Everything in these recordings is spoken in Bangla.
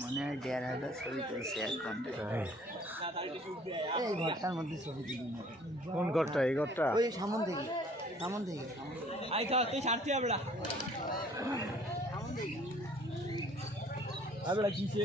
মনে হয় দেড় হাজার ছবি তুলছে এক ঘন্টায় এই ঘরটার মধ্যে ছবি তুলি। কোন ঘরটা? এই ঘরটা? ওই সামন থেকে থেকে কিসে?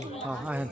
চলো চলো